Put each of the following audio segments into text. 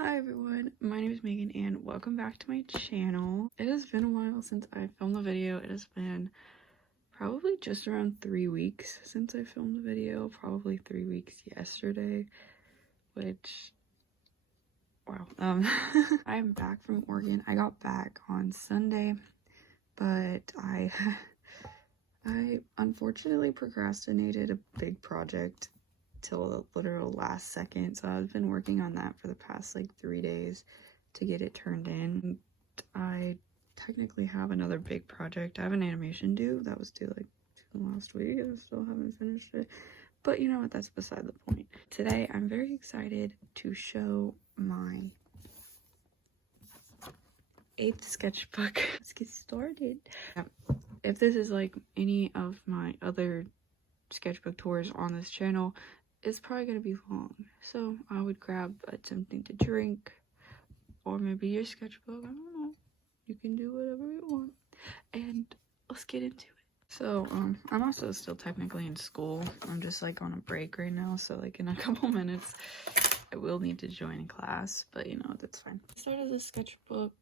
Hi everyone, my name is Megan and welcome back to my channel. It has been a while since I filmed the video. It has been probably just around 3 weeks since I filmed the video. Probably 3 weeks yesterday, which, wow. I'm back from Oregon. I got back on Sunday, but I unfortunately procrastinated a big project till the literal last second, so I've been working on that for the past like 3 days to get it turned in. I technically have another big project. I have an animation due that was due like last week. I still haven't finished it, but you know what, that's beside the point. Today I'm very excited to show my 8th sketchbook. Let's get started. If this is like any of my other sketchbook tours on this channel, it's probably gonna be long, so I would grab something to drink, or maybe your sketchbook. I don't know, you can do whatever you want, and let's get into it. So I'm also still technically in school. I'm just like on a break right now, so like in a couple minutes I will need to join class, but you know, that's fine. I started this sketchbook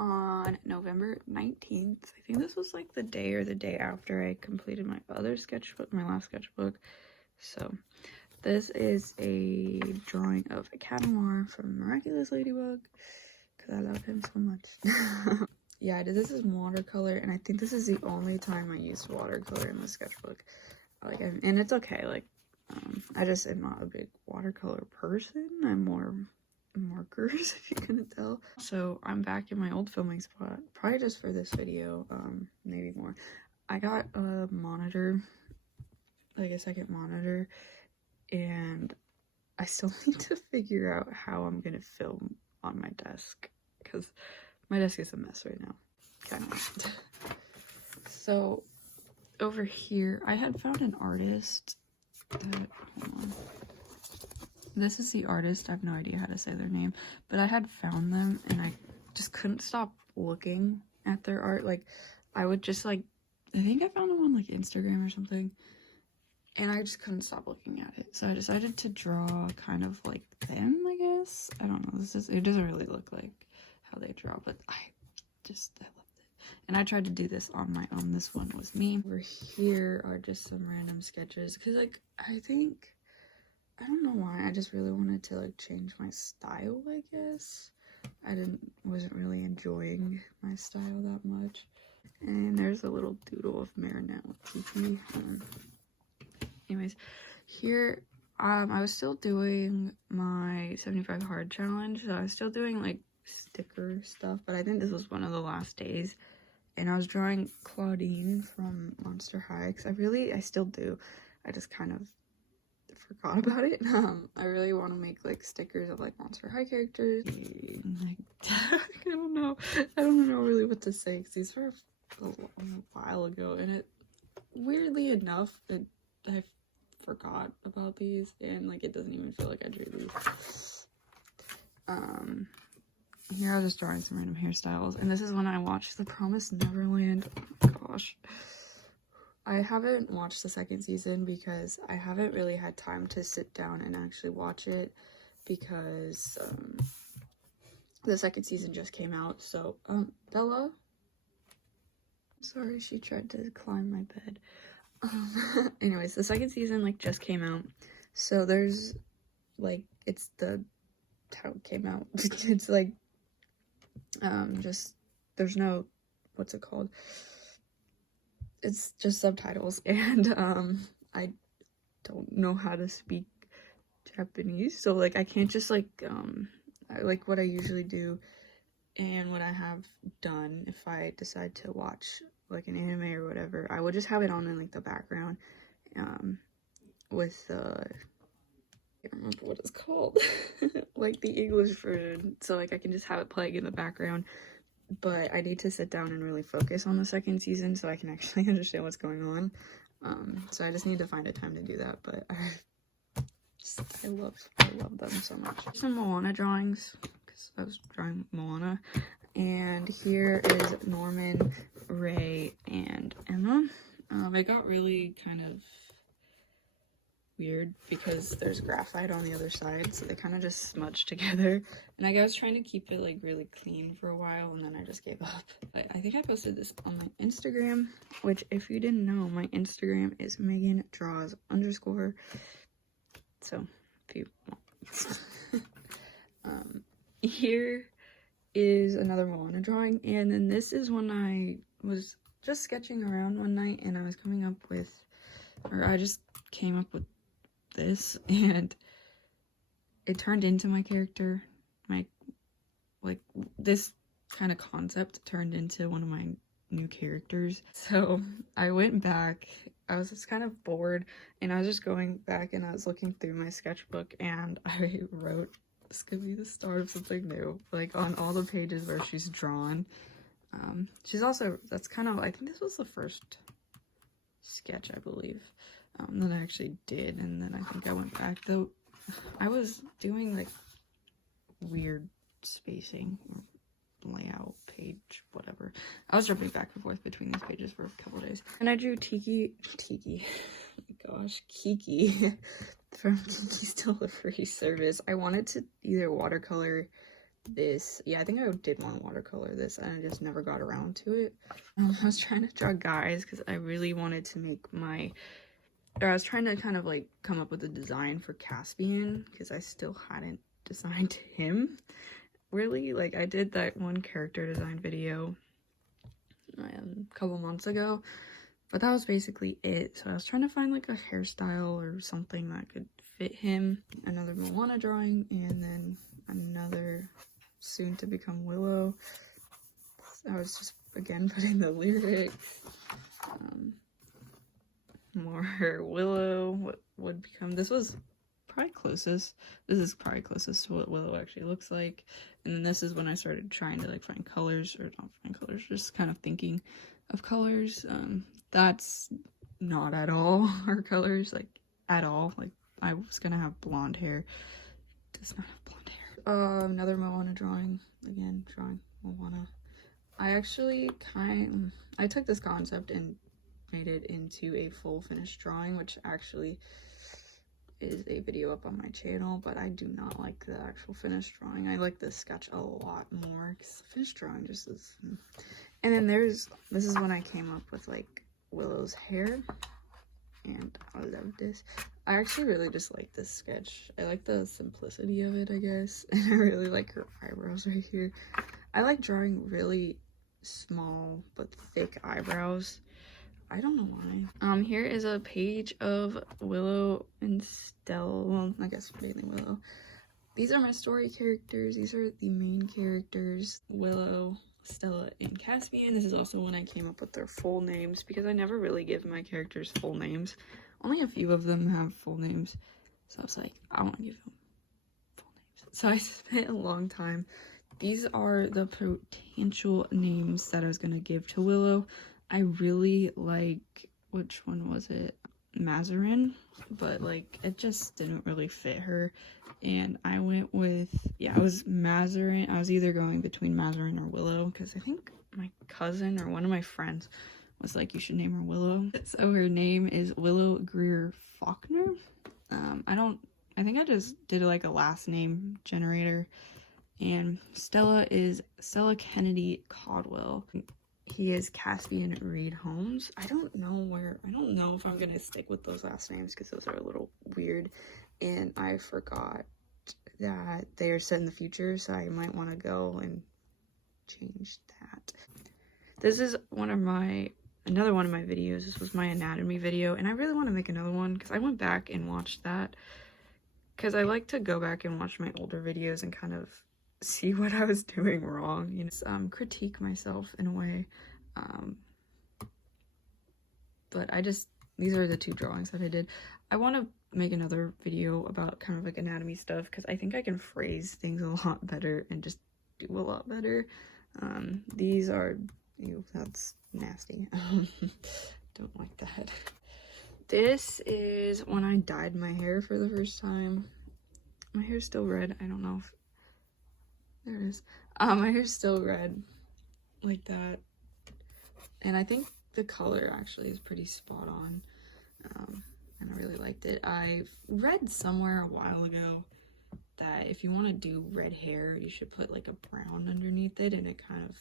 on November 19th. I think this was like the day or the day after I completed my other sketchbook, my last sketchbook. So this is a drawing of a cat noir from Miraculous Ladybug, because I love him so much. Yeah, I did this in watercolor, and I think this is the only time I used watercolor in the sketchbook. Like, and it's okay, like, I just am not a big watercolor person. I'm more markers, if you couldn't tell. So I'm back in my old filming spot, probably just for this video, maybe more. I got a monitor, like a second monitor, and I still need to figure out how I'm gonna film on my desk, because my desk is a mess right now, kind of. So over here I had found an artist that, hold on. This is the artist. I have no idea how to say their name, but I had found them and I just couldn't stop looking at their art. Like, I would just like, I think I found them on like Instagram or something, and I just couldn't stop looking at it. So I decided to draw kind of like them, I guess. I don't know. It doesn't really look like how they draw, but I loved it. And I tried to do this on my own. This one was me. Over here are just some random sketches, because like, I don't know why, I just really wanted to like change my style, I guess. Wasn't really enjoying my style that much. And there's a little doodle of Marinette with Tiki. Anyways, here, I was still doing my 75 hard challenge, so I was still doing like sticker stuff, but I think this was one of the last days. And I was drawing Claudine from Monster High, because I still do. I just kind of forgot about it. I really want to make like stickers of like Monster High characters. Like, I don't know really what to say, because these were a while ago, and weirdly enough, I forgot about these, and like it doesn't even feel like I drew these. Here I was just drawing some random hairstyles, and this is when I watched The Promised Neverland. Oh gosh. I haven't watched the second season because I haven't really had time to sit down and actually watch it, because the second season just came out. So Bella, sorry, she tried to climb my bed. Anyways, the second season like just came out, so there's like, it's how it came out. It's like just, there's no, what's it called, it's just subtitles, and I don't know how to speak Japanese, so like I can't just like like what I usually do and what I have done. If I decide to watch like an anime or whatever, I would just have it on in like the background with I can't remember what it's called. Like the English version, so like I can just have it playing in the background. But I need to sit down and really focus on the second season so I can actually understand what's going on. So I just need to find a time to do that. But I love them so much. Some Moana drawings, because I was drawing Moana. And here is Norman, Ray, and Emma. It got really kind of weird because there's graphite on the other side, so they kind of just smudge together. And I was trying to keep it like really clean for a while, and then I just gave up. But I think I posted this on my Instagram, which if you didn't know, my Instagram is meghan_draws_. So if you want. Here is another Moana drawing, and then this is when I was just sketching around one night and I was coming up with, or I just came up with this, and it turned into my character. Like this kind of concept turned into one of my new characters. So I went back, I was just kind of bored, and I was just going back and I was looking through my sketchbook, and I wrote, this could be the start of something new, like on all the pages where she's drawn. She's also, that's kind of, I think this was the first sketch, I believe, that I actually did, and then I think I went back, though I was doing like weird spacing or layout, page, whatever. I was jumping back and forth between these pages for a couple days, and I drew Kiki, oh my gosh, Kiki from Kiki's Delivery Service. I wanted to either watercolor this, yeah, I think I did want to watercolor this, and I just never got around to it. I was trying to draw guys because I really wanted to make I was trying to kind of like come up with a design for Caspian because I still hadn't designed him. Really, like I did that one character design video a couple months ago, but that was basically it. So I was trying to find like a hairstyle or something that could fit him. Another Moana drawing, and then another soon to become Willow. So I was just again putting the lyrics. More Willow, what would become, this was probably closest, this is probably closest to what Willow actually looks like. And then this is when I started trying to like find colors, or not find colors, just kind of thinking of colors. That's not at all her colors, like at all. Like I was gonna have blonde hair, does not have blonde hair. Another Moana drawing, again drawing Moana. I actually I took this concept and made it into a full finished drawing, which actually is a video up on my channel, but I do not like the actual finished drawing. I like the sketch a lot more because the finished drawing just is. And then this is when I came up with like Willow's hair, and I love this. I actually really just like this sketch. I like the simplicity of it, I guess, and I really like her eyebrows right here. I like drawing really small but thick eyebrows. I don't know why. Here is a page of Willow and Stella. Well, I guess mainly Willow. These are my story characters. These are the main characters. Willow, Stella, and Caspian. This is also when I came up with their full names, because I never really give my characters full names. Only a few of them have full names. So I was like, I want to give them full names. So I spent a long time. These are the potential names that I was going to give to Willow. I really like, which one was it? Mazarin, but like it just didn't really fit her, and I went with, yeah, it was Mazarin. I was either going between Mazarin or Willow, because I think my cousin or one of my friends was like, you should name her Willow. So her name is Willow Greer Faulkner. I think I just did like a last name generator. And Stella is Stella Kennedy Caldwell. He is Caspian Reed Holmes. I don't know if I'm gonna stick with those last names because those are a little weird, and I forgot that they are set in the future, so I might want to go and change that. This is another one of my videos. This was my anatomy video, and I really want to make another one because I went back and watched that, because I like to go back and watch my older videos and kind of see what I was doing wrong, you know, critique myself in a way. But these are the two drawings that I did. I want to make another video about kind of like anatomy stuff, because I think I can phrase things a lot better and just do a lot better. These are, that's nasty. Don't like that. This is when I dyed my hair for the first time. My hair's still red. I don't know if, there it is. My hair's still red like that, and I think the color actually is pretty spot on. and I really liked it. I read somewhere a while ago that if you want to do red hair, you should put like a brown underneath it, and it kind of,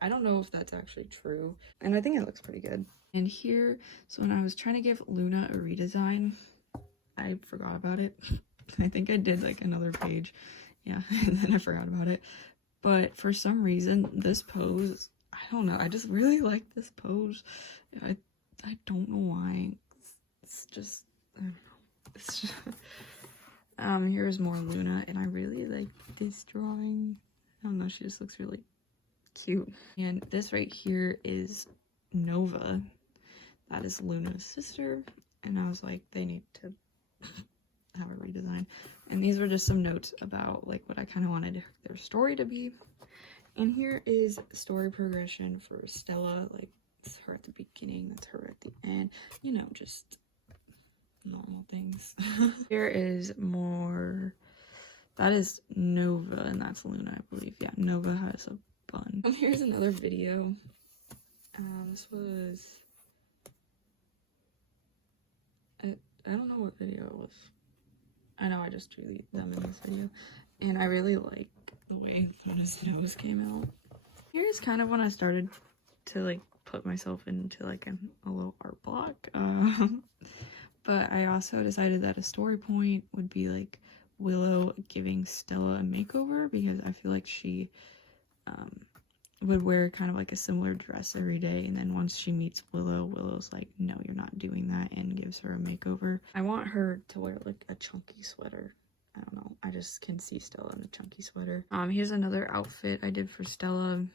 I don't know if that's actually true, and I think it looks pretty good. And here, so when I was trying to give Luna a redesign, I forgot about it. I think I did like another page, yeah, and then I forgot about it. But for some reason, this pose, I don't know, I just really like this pose. I don't know why. It's just, I don't know. It's just, here's more Luna, and I really like this drawing. I don't know, she just looks really cute. And this right here is Nova. That is Luna's sister, and I was like, they need to have a redesign. And these were just some notes about like what I kind of wanted their story to be. And here is story progression for Stella. Like, it's her at the beginning, that's her at the end, you know, just normal things. Here is more, that is Nova, and that's Luna, I believe. Yeah, Nova has a bun. Here's another video. This was, I don't know what video it was. I know I just deleted them in this video, and I really like the way Luna's nose came out. Here's kind of when I started to like put myself into like a little art block. But I also decided that a story point would be like Willow giving Stella a makeover, because I feel like she would wear kind of like a similar dress every day, and then once she meets Willow, Willow's like, no, you're not doing that, and gives her a makeover. I want her to wear like a chunky sweater. I don't know, I just can see Stella in a chunky sweater. Here's another outfit I did for Stella.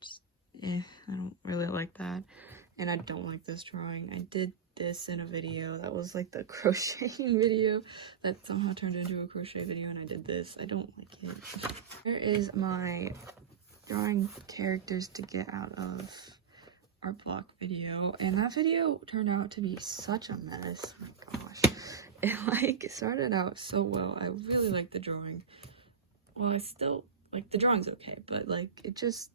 Just, I don't really like that, and I don't like this drawing. I did this in a video that was like the crocheting video that somehow turned into a crochet video, and I did this. I don't like it. Here is my drawing characters to get out of art block video, and that video turned out to be such a mess. Oh my gosh, it like started out so well. I really liked the drawing. Well, I still like the drawing's okay, but like it just,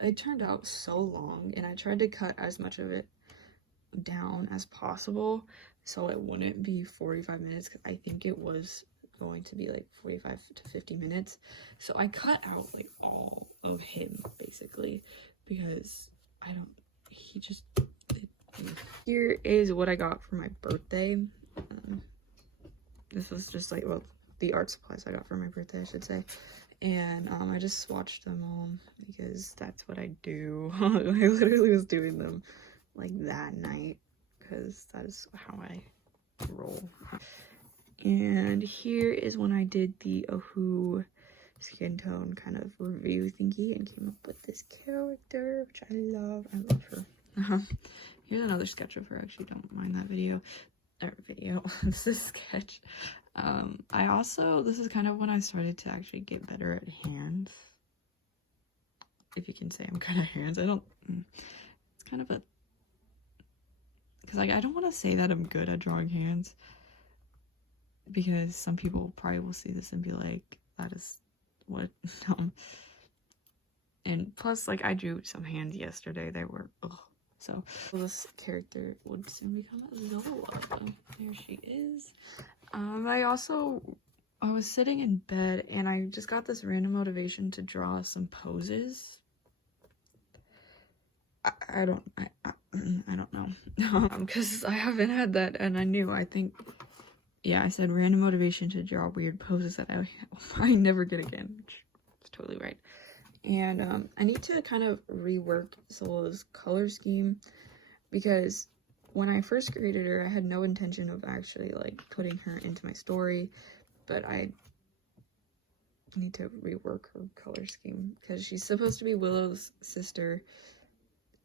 it turned out so long, and I tried to cut as much of it down as possible so it wouldn't be 45 minutes, because I think it was going to be like 45 to 50 minutes. So I cut out like all of him basically, because I don't, he just, here is what I got for my birthday. This was just like, well, the art supplies I got for my birthday, I should say. And I just swatched them all because that's what I do. I literally was doing them like that night, because that is how I roll. And here is when I did the Ohu skin tone kind of review thingy and came up with this character, which I love. I love her. Here's another sketch of her. Actually, don't mind that video. This is sketch. I also, this is kind of when I started to actually get better at hands. If you can say I'm good at hands. I don't, it's kind of a, because like I don't want to say that I'm good at drawing hands, because some people probably will see this and be like, that is what. And plus, like, I drew some hands yesterday, they were ugh. So this character would soon become a Zola. There she is. I was sitting in bed and I just got this random motivation to draw some poses. I don't know. Because I haven't had that, and I think, yeah, I said random motivation to draw weird poses that I never get again, which is totally right. And I need to kind of rework Solo's color scheme, because when I first created her, I had no intention of actually like putting her into my story, but I need to rework her color scheme, because she's supposed to be Willow's sister,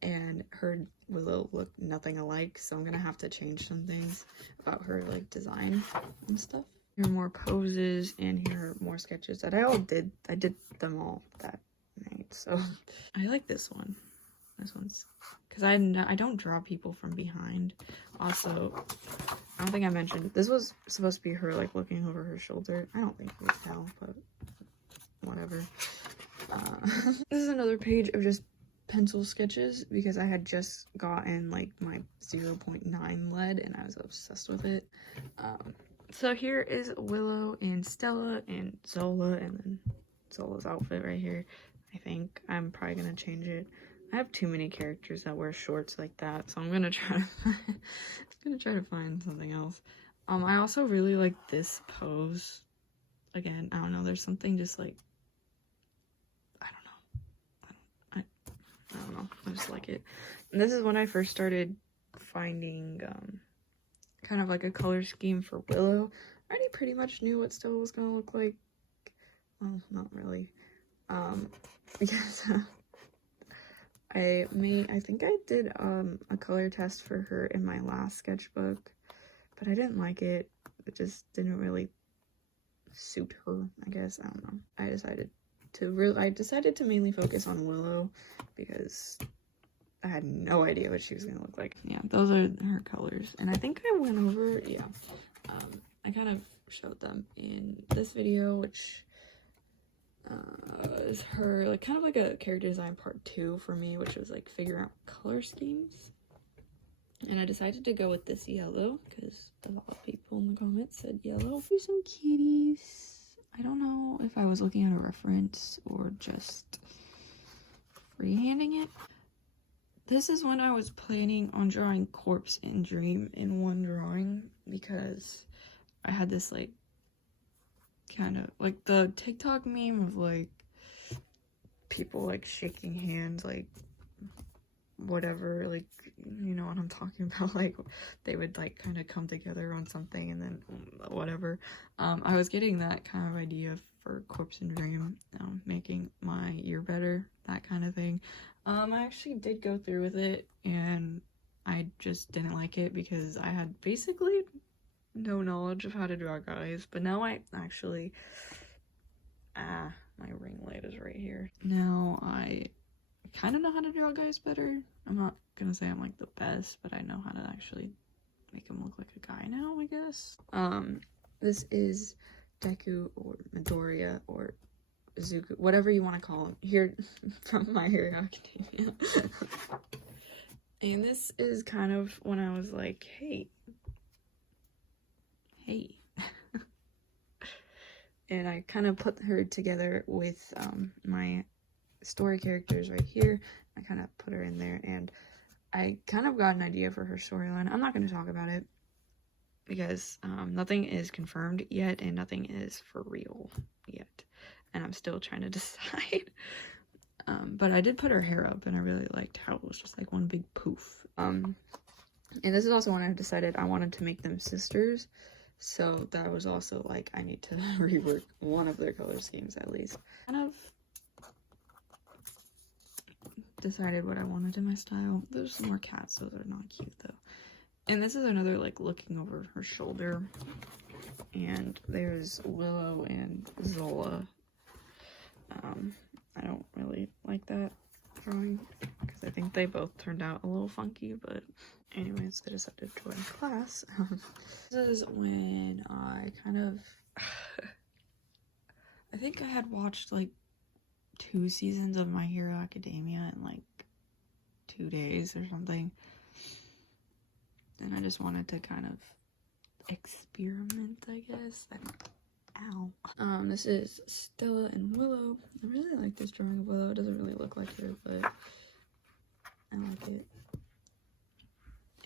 and her and Willow look nothing alike, so I'm gonna have to change some things about her like design and stuff. Here are more poses, and here are more sketches that I did them all that night. So I like this one. This one's, because I don't draw people from behind. Also, I don't think I mentioned, this was supposed to be her like looking over her shoulder. I don't think you could tell, but whatever. This is another page of just pencil sketches because I had just gotten like my 0.9 lead and I was obsessed with it. So here is Willow and Stella and Zola, and then Zola's outfit right here. I think I'm probably gonna change it. I have too many characters that wear shorts like that, so I'm gonna try to find something else. I also really like this pose. Again, I don't know, there's something just like, I don't know, I just like it. And this is when I first started finding kind of like a color scheme for Willow. I already pretty much knew what Stella was gonna look like. Well, not really. Because I think I did a color test for her in my last sketchbook, but I didn't like it. It just didn't really suit her, I guess. I don't know. I decided to mainly focus on Willow because I had no idea what she was gonna look like. Yeah, those are her colors, and I think I went over, yeah, I kind of showed them in this video, which is her, like, kind of like a character design part 2 for me, which was like figuring out color schemes. And I decided to go with this yellow because a lot of people in the comments said yellow. For some kitties. I don't know if I was looking at a reference or just freehanding it. This is when I was planning on drawing Corpse and Dream in one drawing because I had this, like, kind of like the TikTok meme of like people like shaking hands, like whatever, like, you know what I'm talking about, like they would like kind of come together on something and then whatever. I was getting that kind of idea for Corpse and Dream, making my ear better, that kind of thing. I actually did go through with it and I just didn't like it because I had basically no knowledge of how to draw guys, but now I actually, my ring light is right here. Now I kind of know how to draw guys better. I'm not gonna say I'm like the best, but I know how to actually make him look like a guy now, I guess. This is Deku or Midoriya or Zuko, whatever you want to call him, here from My Hero Academia. And this is kind of when I was like, hey. And I kind of put her together with my story characters right here. I kind of put her in there and I kind of got an idea for her storyline. I'm not going to talk about it because nothing is confirmed yet and nothing is for real yet, and I'm still trying to decide. But I did put her hair up and I really liked how it was just like one big poof. And this is also when I decided I wanted to make them sisters. So that was also like, I need to rework one of their color schemes at least. Kind of decided what I wanted in my style. There's some more cats, those are not cute though. And this is another like looking over her shoulder. And there's Willow and Zola. I don't really like that drawing because I think they both turned out a little funky, but anyways, I decided to join class. This is when I kind of, I think I had watched like 2 seasons of My Hero Academia in like 2 days or something. And I just wanted to kind of experiment, I guess. Ow. This is Stella and Willow. I really like this drawing of Willow. It doesn't really look like her, but I like it.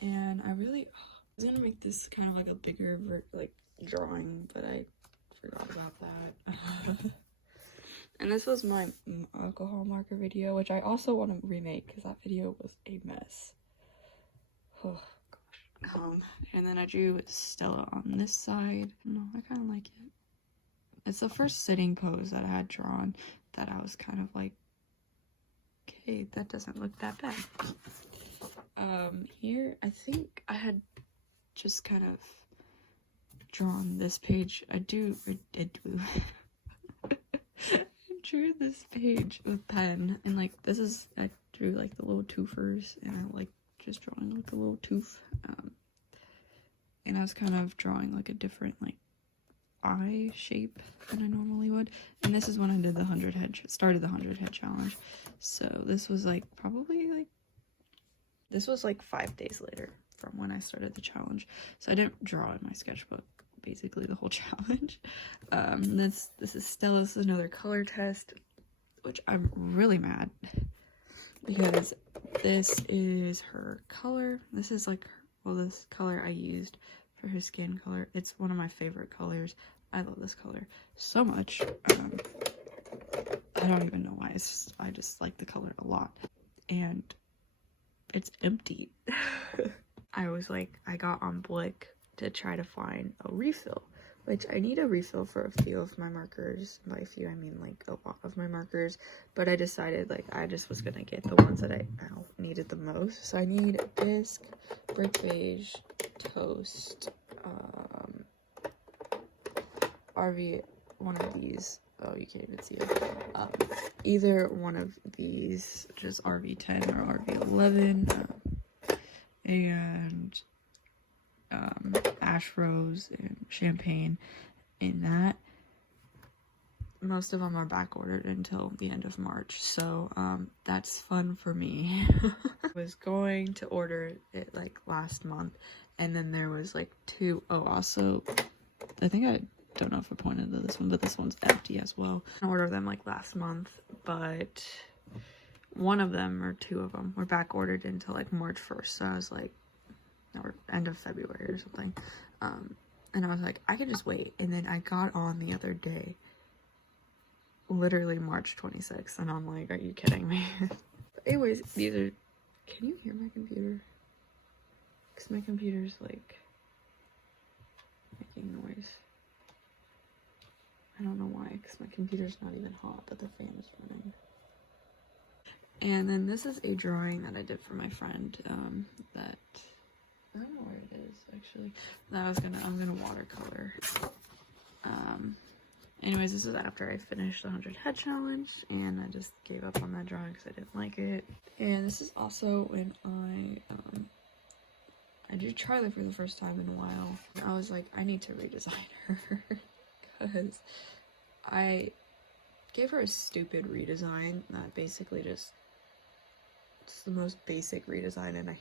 And I was gonna make this kind of like a bigger like drawing, but I forgot about that. And this was my alcohol marker video, which I also want to remake because that video was a mess. Oh gosh. And then I drew Stella on this side. No, I kind of like it. It's the first sitting pose that I had drawn that I was kind of like, okay, that doesn't look that bad. Here, I think I had just kind of drawn this page. I drew this page with pen, and like this is, I drew like the little twofers, and I like just drawing like the little tooth. And I was kind of drawing like a different like eye shape than I normally Hollywood, and this is when I did the 100 head, started the 100 head challenge. So this was like probably like, this was like 5 days later from when I started the challenge. So I didn't draw in my sketchbook basically the whole challenge. This is Stella. This is another color test, which I'm really mad because this is her color. This is like, well, this color I used for her skin color. It's one of my favorite colors. I love this color so much. I don't even know why. I just like the color a lot. And it's empty. I was like, I got on Blick to try to find a refill, which I need a refill for a few of my markers. By a few, I mean like a lot of my markers. But I decided like I just was gonna get the ones that I needed the most. So I need Bisque, Brick Beige, Toast, RV, one of these. Oh, you can't even see it. Either one of these, just RV10 or RV11, and Ash Rose and Champagne in that. Most of them are back ordered until the end of March, so that's fun for me. I was going to order it like last month, and then there was like two. Oh, also, I think I don't know if I pointed to this one, but this one's empty as well. I ordered them like last month, but one of them or two of them were back ordered until like March 1st. So I was like, or end of February or something. And I was like, I could just wait. And then I got on the other day, literally March 26th, and I'm like, are you kidding me? But anyways, these are, can you hear my computer? Because my computer's like making noise. I don't know why, because my computer's not even hot, but the fan is running. And then this is a drawing that I did for my friend, that, I don't know where it is, actually, that I'm gonna watercolor. Anyways, this is after I finished the 100 head challenge, and I just gave up on that drawing because I didn't like it. And this is also when I drew Charlie for the first time in a while. And I was like, I need to redesign her. Because I gave her a stupid redesign that basically just, it's the most basic redesign, and I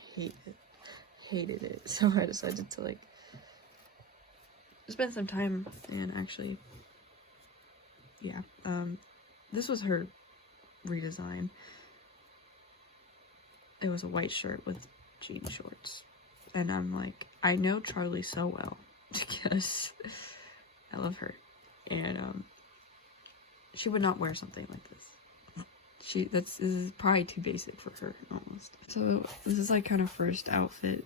hated it. So I decided to like spend some time and actually, yeah, this was her redesign. It was a white shirt with jean shorts, and I'm like, I know Charlie so well because I love her. And she would not wear something like this. This is probably too basic for her, almost. So this is like kind of first outfit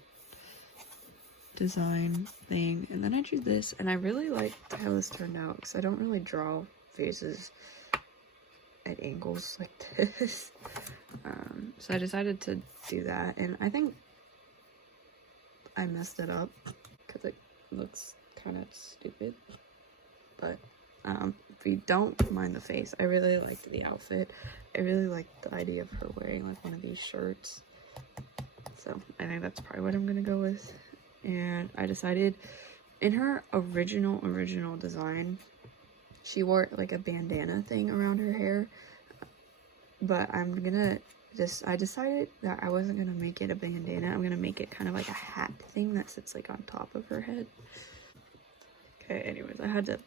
design thing, and then I drew this, and I really liked how this turned out because I don't really draw faces at angles like this. So I decided to do that, and I think I messed it up because it looks kind of stupid. But if you don't mind the face, I really liked the outfit. I really liked the idea of her wearing like one of these shirts. So I think that's probably what I'm gonna go with. And I decided in her original design, she wore like a bandana thing around her hair. But I decided that I wasn't gonna make it a bandana. I'm gonna make it kind of like a hat thing that sits like on top of her head. Okay, anyways, I have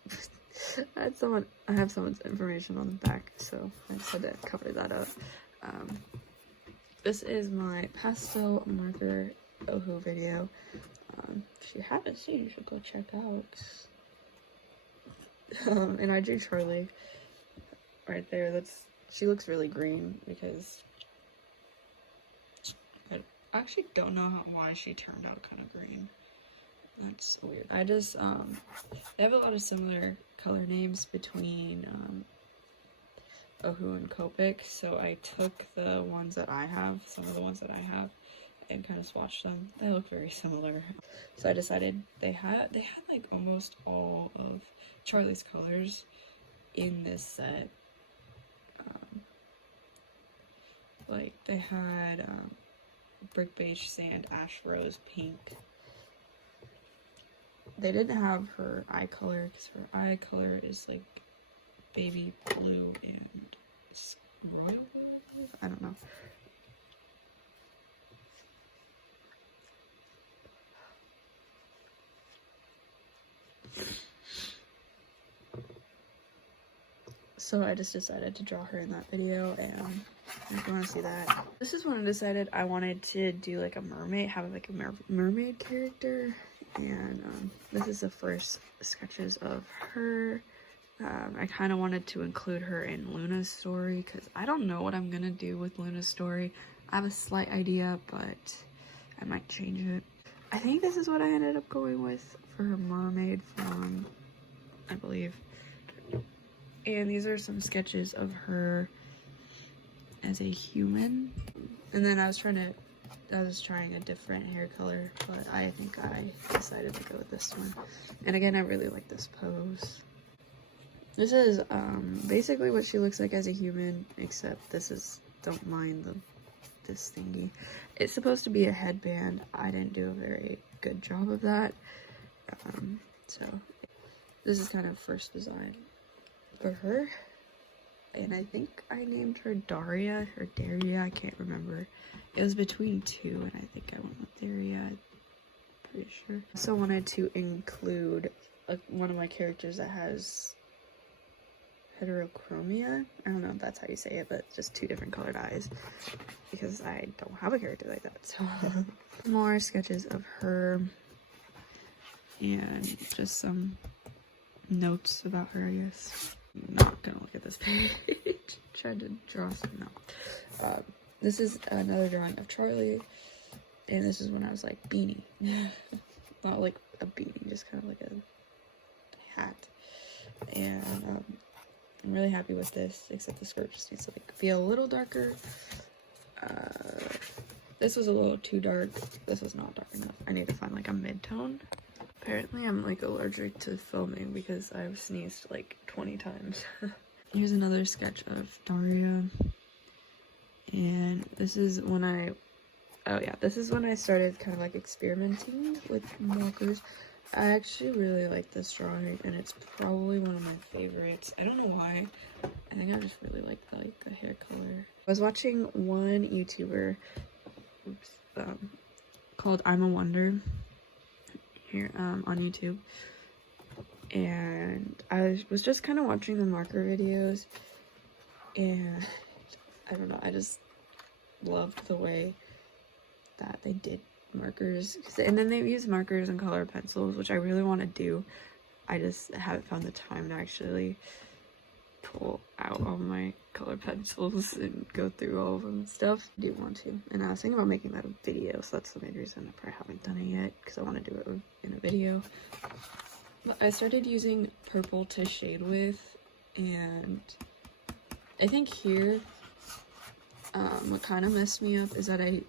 someone's information on the back, so I just had to cover that up. This is my pastel marker Ohu video. If you haven't seen, you should go check out. And I drew Charlie right there. She looks really green because I actually don't know why she turned out kind of green. That's weird. I just, they have a lot of similar color names between, Ohu and Copic, so I took the ones that I have, some of the ones that I have, and kind of swatched them. They look very similar. So I decided they had like almost all of Charlie's colors in this set. Like they had, Brick Beige, Sand, Ash Rose, Pink. They didn't have her eye color because her eye color is like baby blue and royal blue? I don't know. So I just decided to draw her in that video, and if you want to see that. This is when I decided I wanted to do like a mermaid, have like a mermaid character, and this is the first sketches of her. I kind of wanted to include her in Luna's story, because I don't know what I'm gonna do with Luna's story. I have a slight idea, but I might change it. I think this is what I ended up going with for her mermaid form, I believe. And these are some sketches of her as a human. And then I was trying a different hair color, but I think I decided to go with this one. And again, I really like this pose. This is basically what she looks like as a human, except this is, don't mind this thingy. It's supposed to be a headband. I didn't do a very good job of that. So this is kind of first design for her, and I think I named her Daria or Daria, I can't remember. It was between two, and I think I went with Daria, I'm pretty sure. I also wanted to include one of my characters that has heterochromia. I don't know if that's how you say it, but just two different colored eyes, because I don't have a character like that. So more sketches of her and just some notes about her, I guess. I'm not gonna look at this page. Tried to draw something out. This is another drawing of Charlie, and this is when I was like beanie. Not like a beanie, just kind of like a hat. And I'm really happy with this, except the skirt just needs to like be a little darker. This was a little too dark. This was not dark enough. I need to find like a mid-tone. Apparently I'm like allergic to filming because I've sneezed like 20 times. Here's another sketch of Daria. And this is when this is when I started kind of like experimenting with markers. I actually really like this drawing, and it's probably one of my favorites. I don't know why. I think I just really like the hair color. I was watching one YouTuber called I'm a Wonder here on YouTube, and I was just kind of watching the marker videos, and I don't know, I just loved the way that they did markers, and then they use markers and color pencils, which I really want to do. I just haven't found the time to actually pull out all my color pencils and go through all of them and stuff. I do want to, and I was thinking about making that a video, so that's the main reason I probably haven't done it yet, because I want to do it in a video. But I started using purple to shade with, and I think here what kind of messed me up is that I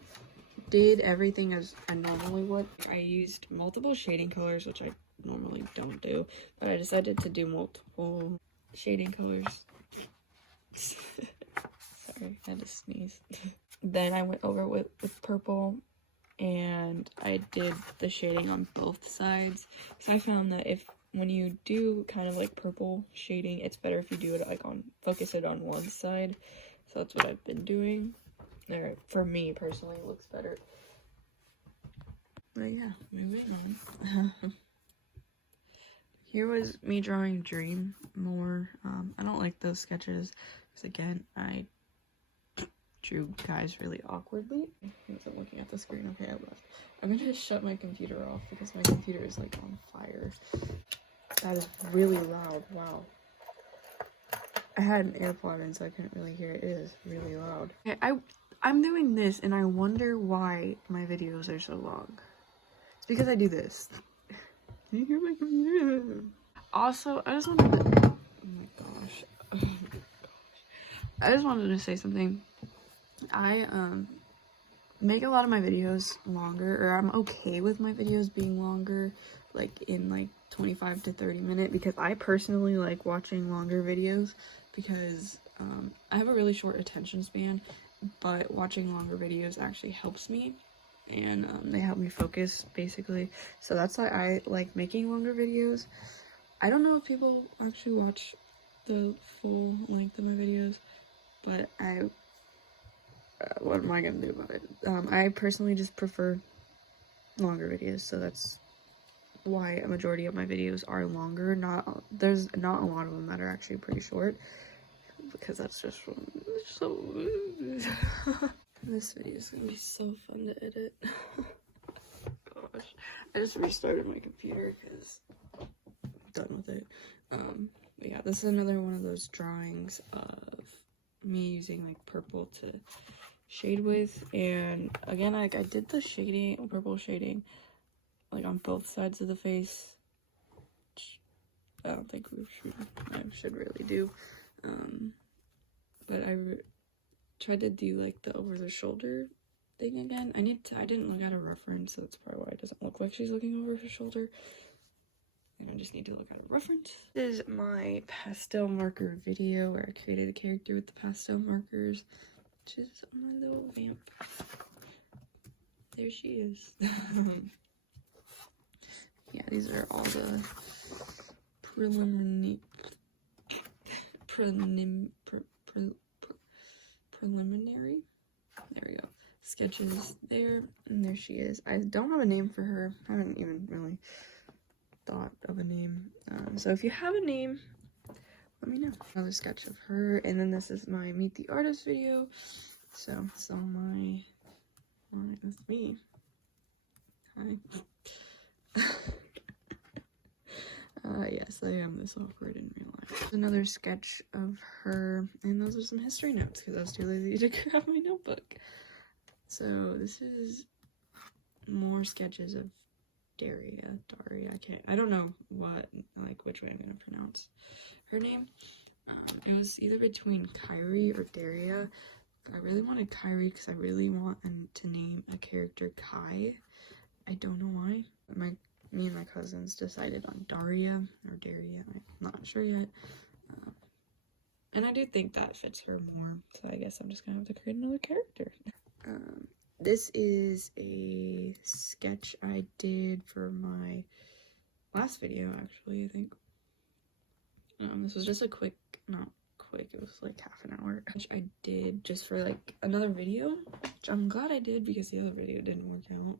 did everything as I normally would. I used multiple shading colors, which I normally don't do, but I decided to do multiple shading colors. Sorry, I had to sneeze. Then I went over with purple, and I did the shading on both sides. So I found that when you do kind of like purple shading, it's better if you do it like focus it on one side. So that's what I've been doing. Or for me personally, it looks better. But yeah, moving on. Here was me drawing Dream more. I don't like those sketches because, again, I drew guys really awkwardly. I wasn't looking at the screen. Okay, I left. I'm gonna just shut my computer off because my computer is like on fire. That is really loud. Wow. I had an AirPod in, so I couldn't really hear it. It is really loud. Okay, I'm doing this, and I wonder why my videos are so long. It's because I do this. Can you hear my computer? Also, I just wanted to... Oh my gosh. Oh my gosh. I just wanted to say something. I make a lot of my videos longer, or I'm okay with my videos being longer, like in like 25 to 30 minute, because I personally like watching longer videos because I have a really short attention span, but watching longer videos actually helps me, and they help me focus basically. So that's why I like making longer videos. I don't know if people actually watch the full length of my videos, but what am I gonna do about it? I personally just prefer longer videos, so that's why a majority of my videos are longer. There's not a lot of them that are actually pretty short, because that's just so this video is gonna be so fun to edit. Gosh, I just restarted my computer because I'm done with it. But yeah, this is another one of those drawings of me using like purple to shade with, and again, I did the shading, purple shading, like on both sides of the face, which I don't think I should really do. But I tried to do like the over the shoulder thing again. I didn't look at a reference, so that's probably why it doesn't look like she's looking over her shoulder. And I just need to look at a reference. This is my pastel marker video where I created a character with the pastel markers, which is my little vamp. There she is. Yeah, these are all the preliminary there we go, sketches there, and there she is. I don't have a name for her. I haven't even really thought of a name, so if you have a name, let me know. Another sketch of her, and then this is my Meet the Artist video. So it's on that's me. Hi. Yes, I am this awkward in real life. Another sketch of her, and those are some history notes because I was too lazy to grab my notebook. So this is more sketches of Daria. I don't know which way I'm gonna pronounce her name. It was either between Kyrie or Daria. I really wanted Kyrie because I really want to name a character Kai. I don't know why. Me and my cousins decided on Daria or Daria. I'm not sure yet. And I do think that fits her more, so I guess I'm just gonna have to create another character. This is a sketch I did for my last video, actually, I think. This was just a not quick, it was like half an hour, which I did just for like another video, which I'm glad I did because the other video didn't work out.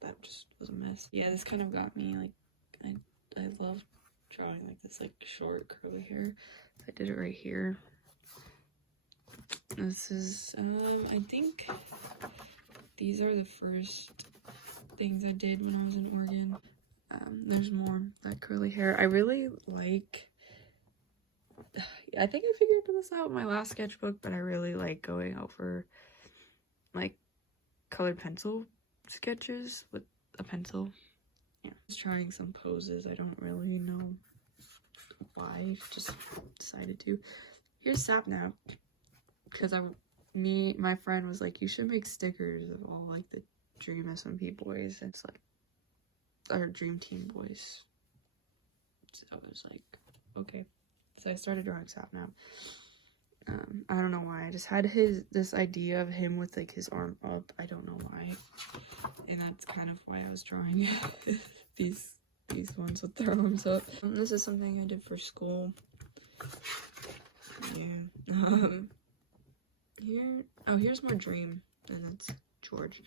That just was a mess. Yeah, this kind of got me, like, I love drawing like this, like, short curly hair. I did it right here. This is, I think these are the first things I did when I was in Oregon. There's more that curly hair. I really like, I think I figured this out in my last sketchbook, but I really like going over, like, colored pencil sketches with a pencil. Yeah, just trying some poses. I don't really know why, just decided to. Here's Sapnap, because my friend was like, you should make stickers of all like the Dream SMP boys. It's like our Dream Team boys. So I was like, okay. So I started drawing Sapnap. I don't know why. I just had this idea of him with like his arm up. I don't know why. And that's kind of why I was drawing these ones with their arms up. This is something I did for school. Yeah. Here's more Dream, and that's George.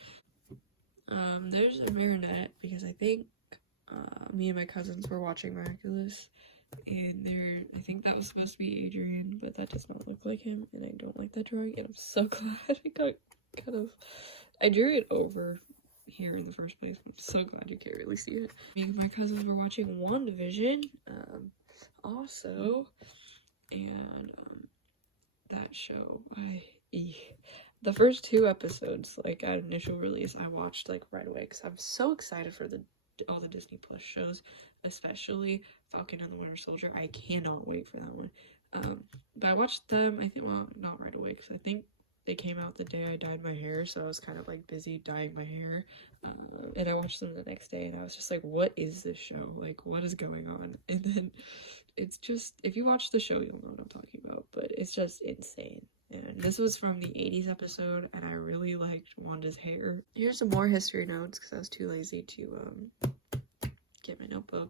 There's a marionette because I think me and my cousins were watching Miraculous, and I think that was supposed to be Adrian, but that does not look like him, and I don't like that drawing, and I'm so glad I drew it over here in the first place. I'm so glad you can't really see it. Me and my cousins were watching WandaVision, also, and that show, the first 2 episodes, like at initial release, I watched like right away because I'm so excited for all the Disney Plus shows, especially Falcon and the Winter Soldier. I cannot wait for that one. But I watched them, I think, well, not right away, because I think they came out the day I dyed my hair, so I was kind of like busy dyeing my hair, and I watched them the next day, and I was just like, what is this show? Like, what is going on? And then it's just, if you watch the show, you'll know what I'm talking about, but it's just insane. And this was from the 80s episode, and I really liked Wanda's hair. Here's some more history notes, because I was too lazy to get my notebook.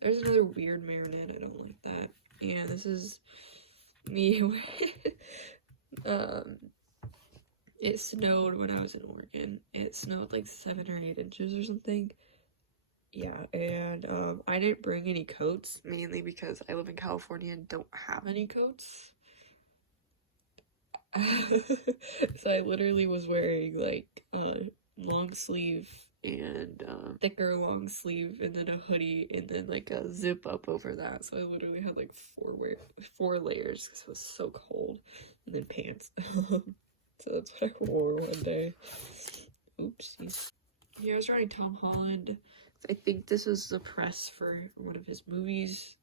There's another weird marionette. I don't like that. And this is me. It snowed when I was in Oregon. It snowed like 7 or 8 inches or something. Yeah, and I didn't bring any coats, mainly because I live in California and don't have any coats. So I literally was wearing like long sleeve and thicker long sleeve, and then a hoodie, and then like a zip up over that. So I literally had like 4 layers because it was so cold, and then pants. So that's what I wore one day. Oopsies. Here I was drawing Tom Holland. I think this was the press for one of his movies.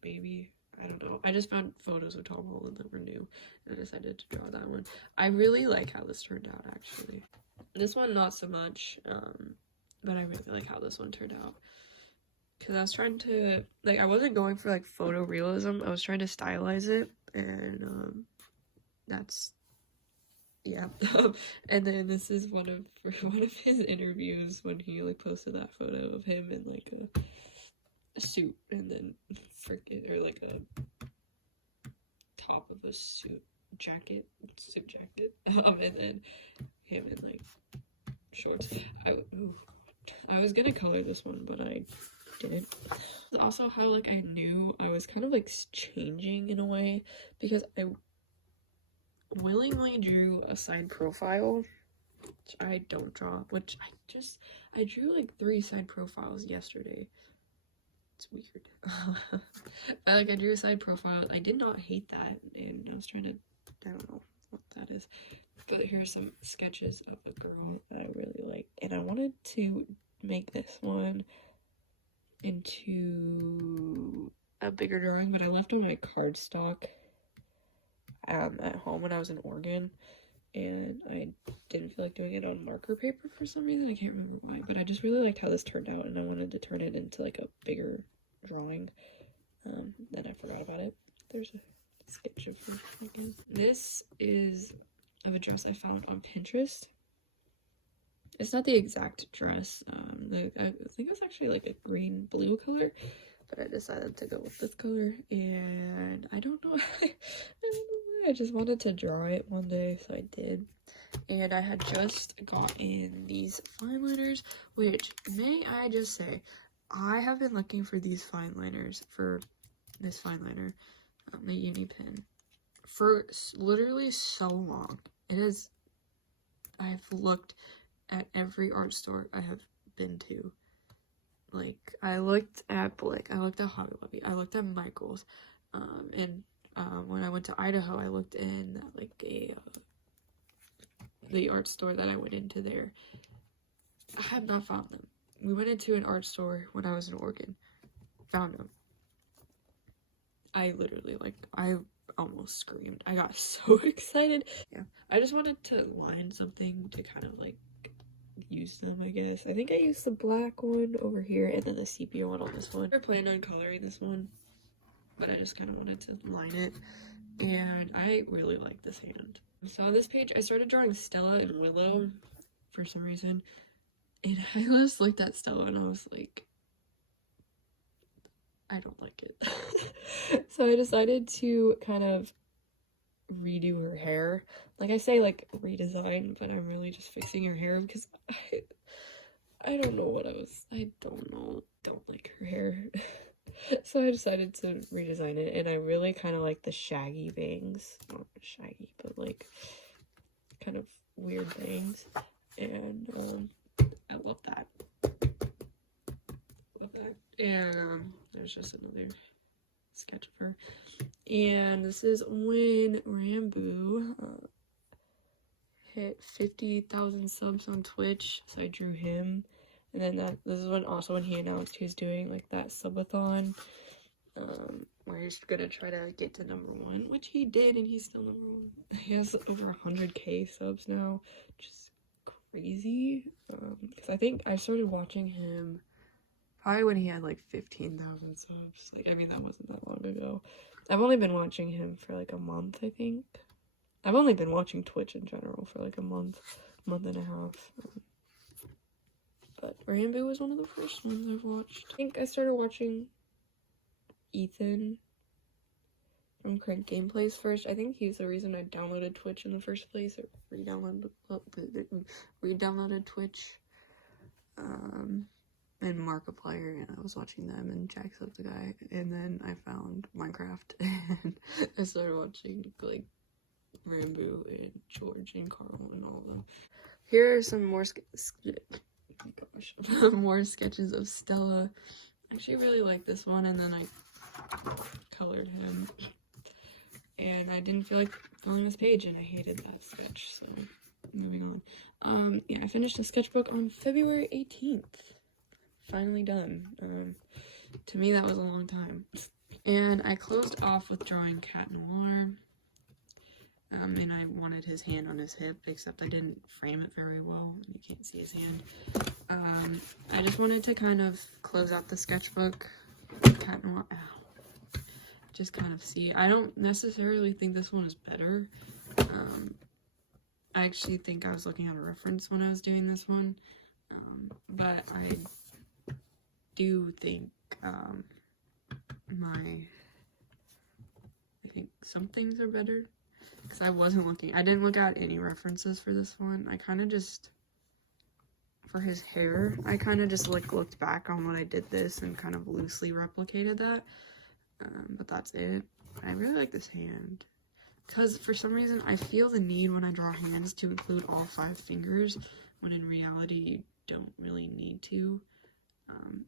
Baby. I don't know. I just found photos of Tom Holland that were new, and I decided to draw that one. I really like how this turned out, actually. This one, not so much, but I really like how this one turned out. Because I was trying to, like, I wasn't going for, like, photorealism. I was trying to stylize it, and, that's, yeah. And then this is one of his interviews when he, like, posted that photo of him in, like, a suit, and then or like a top of a suit jacket, and then him in like shorts. I was gonna color this one, but I didn't. Also, how like I knew I was kind of like changing in a way, because I willingly drew a side profile, which I don't draw, which I drew like 3 side profiles yesterday. It's weird. I drew a side profile. I did not hate that, and I was trying to, I don't know what that is, but here's some sketches of a girl that I really like, and I wanted to make this one into a bigger drawing, but I left on my cardstock at home when I was in Oregon, and I didn't feel like doing it on marker paper for some reason. I can't remember why, but I just really liked how this turned out, and I wanted to turn it into like a bigger drawing. Then I forgot about it. There's a sketch of her again. This is of a dress I found on Pinterest. It's not the exact dress. I think it was actually like a green blue color, but I decided to go with this color, and I don't know. I just wanted to draw it one day, so I did. And I had just gotten these fine liners, which, may I just say, I have been looking for these fine liners, for this fine liner, the uni pen, for literally so long. I've looked at every art store I have been to. Like, I looked at Blick, I looked at Hobby Lobby, I looked at Michael's, and when I went to Idaho, I looked in like the art store that I went into there. I have not found them. We went into an art store when I was in Oregon, found them. I literally, like, I almost screamed. I got so excited. Yeah, I just wanted to line something to kind of like use them, I guess. I think I used the black one over here and then the sepia one on this one. I planned on coloring this one, but I just kind of wanted to line it, and I really like this hand. So on this page, I started drawing Stella and Willow for some reason, and I just looked at Stella and I was like, I don't like it. So I decided to kind of redo her hair. Like, I say like redesign, but I'm really just fixing her hair because I don't know what I don't like her hair. So I decided to redesign it, and I really kind of like the shaggy bangs. Not shaggy, but like kind of weird bangs, and I love that. And there's just another sketch of her. And this is when Rambo hit 50,000 subs on Twitch, so I drew him. And then this is when he announced he was doing like that subathon, where he's gonna try to get to #1, which he did, and he's still #1. He has over 100k subs now, which is crazy. Because I think I started watching him probably when he had like 15,000 subs. Like, I mean, that wasn't that long ago. I've only been watching him for like a month, I think. I've only been watching Twitch in general for like a month and a half. But Rambo was one of the first ones I've watched. I think I started watching Ethan from Crank Gameplays first. I think he's the reason I downloaded Twitch in the first place, or re-downloaded Twitch. And Markiplier, and I was watching them, and Jacksepticeye, and then I found Minecraft, and I started watching, like, Rambo, and George, and Carl, and all of them. Here are some more more sketches of Stella. I actually really like this one, and then I colored him, and I didn't feel like filling this page, and I hated that sketch, so moving on. Yeah, I finished a sketchbook on February 18th. Finally done. To me, that was a long time. And I closed off with drawing Cat Noir. And I wanted his hand on his hip, except I didn't frame it very well. You can't see his hand. I just wanted to kind of close out the sketchbook. Cat Noir. Ow. Just kind of see. I don't necessarily think this one is better. I actually think I was looking at a reference when I was doing this one. But I do think I think some things are better, because I didn't look at any references for this one. I kind of just, for his hair, I kind of just like looked back on when I did this and kind of loosely replicated that, but that's it. I really like this hand, because for some reason I feel the need when I draw hands to include all 5 fingers, when in reality you don't really need to.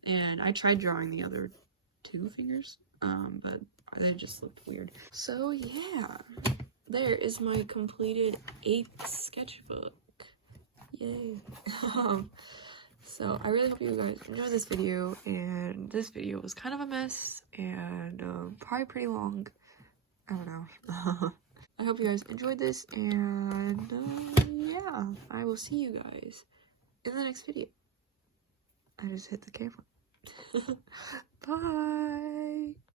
And I tried drawing the other 2 fingers, but they just looked weird. So yeah, there is my completed 8th sketchbook. Yay. So I really hope you guys enjoyed this video, and this video was kind of a mess, and probably pretty long. I don't know. I hope you guys enjoyed this, and yeah, I will see you guys in the next video. I just hit the camera. Bye.